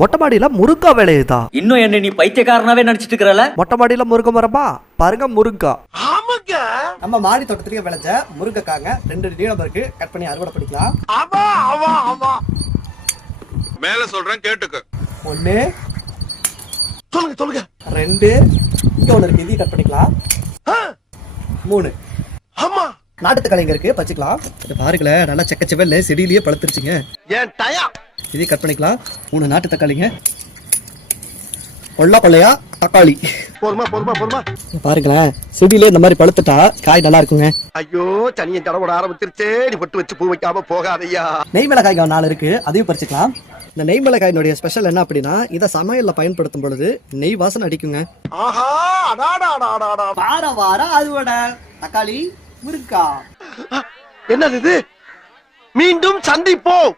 மொட்டை மாடியில முருங்கா விளையுதா? இன்னும் என்ன நீ பைத்தியக்காரனாவே நினைச்சிட்டு இருக்கறல? மொட்டை மாடியில முருங்கை மரமா? பாருங்க முருங்கா. ஆமாங்க. நம்ம மாடி தோட்டத்திலேயே விளைஞ்ச முருங்கைக்காங்க 2 நீளம் இருக்கு, கட் பண்ணி அறுவடை பண்ணிக்கலாம். ஆமா ஆமா ஆமா. மேல சொல்றேன் கேட்டுக்க. 1 சொல்லுங்க சொல்லுங்க. 2 இங்க ஒண்ணு இருக்கு, இதையும் கட் பண்ணிக்கலாம். 3 ஆமா. நாட்டு தக்காளிங்க இருக்கு, பச்சிக்கலாம். இது பாருங்களேன், நல்லா செக்க செவல்ல செடியிலேயே பழுத்துருச்சுங்க. ஏன் டயா? இதையும் கட் பண்ணிக்கலாம். 3 நாட்டு தக்காளிங்க. கொள்ளையா தக்காளி. பொறுமா பொறுமா பொறுமா. பாருங்களேன், செடியிலே இந்த மாதிரி பழுத்துட்டா காய் நல்லா இருக்குங்க. ஐயோ சனியன் தடவோட ஆரம்பிச்சிருச்சே. நீ பொட்டு வச்சு பூ வைக்காம போகாதையா. நெய் மிளகாய் 4 இருக்கு, அதையும் பறிச்சுக்கலாம். இந்த நெய் மிளகாயினுடைய ஸ்பெஷல் என்ன அப்படின்னா, இதை சமையல்ல பயன்படுத்தும் பொழுது நெய் வாசனை அடிக்குங்க. ஆஹா அடாடாடாடாடா. வார அறுவடை தக்காளி முருங்கா. என்னது இது? மீண்டும் சந்திப்போம்.